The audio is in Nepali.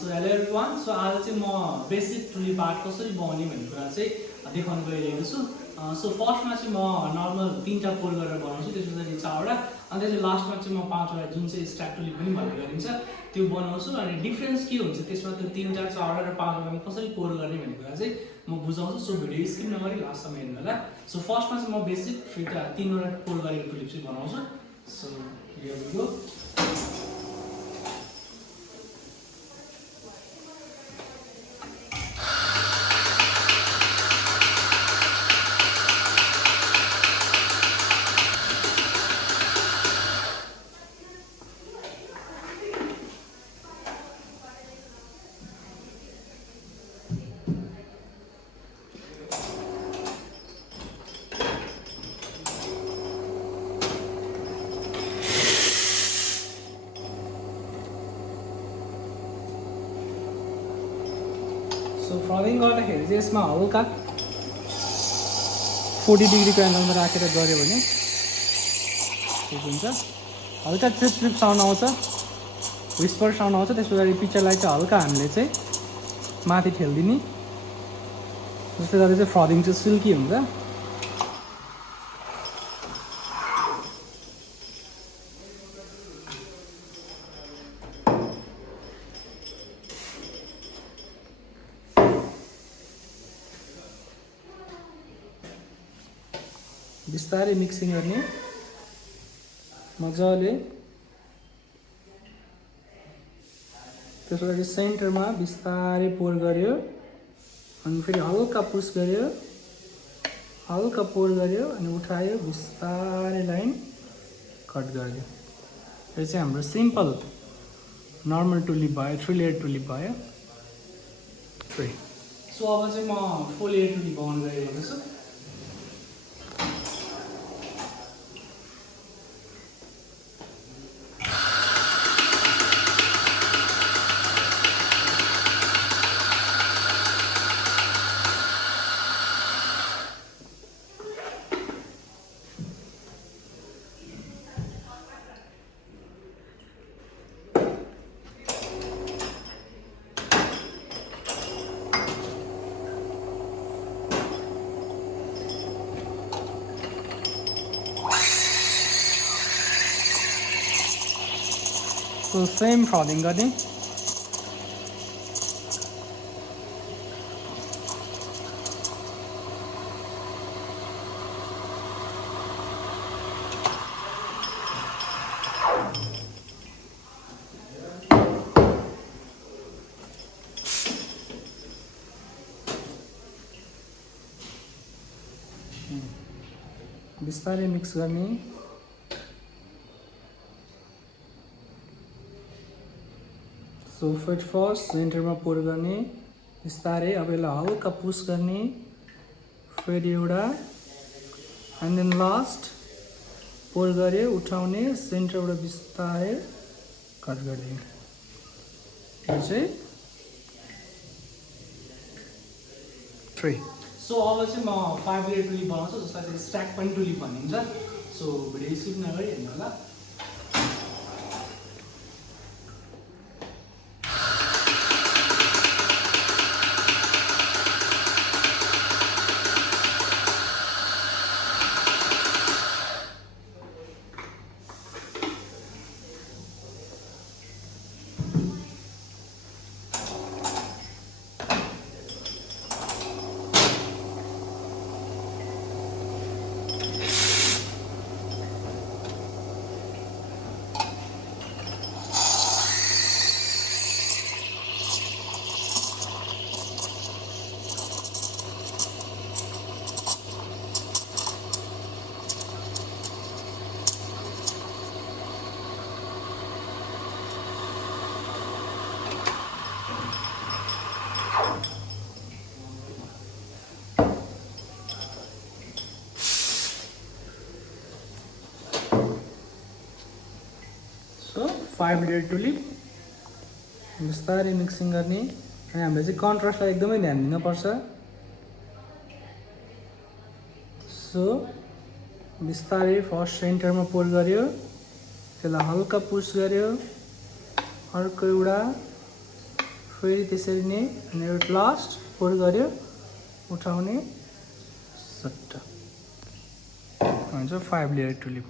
सो हेलो एभ्रिवान सो आज चाहिँ म बेसिक टुलिप आर्ट कसरी बनाउने भन्ने कुरा चाहिँ देखाउन गइरहेको छु सो फर्स्टमा चाहिँ म नर्मल 3टा पोल गरेर बनाउँछु त्यसपछि 4वटा अनि त्यसपछि लास्टमा चाहिँ म 5वटा जुन चाहिँ स्ट्याक टुलिप पनि भन्ने गरिन्छ त्यो बनाउँछु अनि डिफरेन्स के हुन्छ त्यसमा त्यो 3टा 4वटा र 5वटामा कसरी पोल गर्ने भन्ने कुरा चाहिँ म बुझाउँछु सो भिडियो स्किप नगरी लास्टसम्म हेर्नु होला सो फर्स्टमा चाहिँ म बेसिक 3वटा पोल गरेको टुलिप चाहिँ बनाउँछु so here we go so फ्रदिङ गर्दाखेरि चाहिँ यसमा हल्का 40 डिग्रीको एङ्गलमा राखेर गऱ्यो भने ठिक हुन्छ हल्का ट्रिप ट्रिप साउन्ड आउँछ विस्पर साउन्ड आउँछ त्यस पछाडि पिक्चरलाई चाहिँ हल्का हामीले चाहिँ माथि ठेल्दिने जसले गर्दा चाहिँ फ्रदिङ चाहिँ सिल्की हुन्छ बिस्तारै मिक्सिङ गर्ने मजाले त्यसपछि सेन्टरमा बिस्तारै पोर गर्यो अनि फेरि हल्का पुस गर्यो हल्का पोर गर्यो अनि उठायो बिस्तारै लाइन कट गर्यो यो चाहिँ हाम्रो सिम्पल नर्मल टुलिप भयो 3 लेयर टुलिप भयो सो अब चाहिँ म 4 लेयर टुलिप बनाउन गइरहेको छु So same फ्रदिङ गर्ने बिस्तारै मिक्स गर्ने सो फर्स्ट सेन्टरमा पोर गर्ने बिस्तारै अब यसलाई हल्का पुस गर्ने फेरि एउटा एन्ड देन लास्ट पोर गरे उठाउने सेन्टरबाट बिस्तारै कट गरिदिने यो चाहिँ 3 सो अब चाहिँ म 5 लेयर टुलिप बनाउँछु जसलाई चाहिँ स्ट्याक पनि टुलिप भनिन्छ सो भिडियो स्किप नगरी हेर्नु होला So 5 लेयर टुलिप बिस्तारै मिक्सिङ गर्ने अनि हामीले चाहिँ कन्ट्रास्टलाई एकदमै ध्यान दिनुपर्छ सो बिस्तारै फर्स्ट सेन्टरमा पोर गर्यो त्यसलाई हल्का पुस गर्यो अर्को एउटा फेरि त्यसरी नै अनि एउटा लास्ट पोर गर्यो उठाउने सट्ट हुन्छ 5 लेयर टुलिप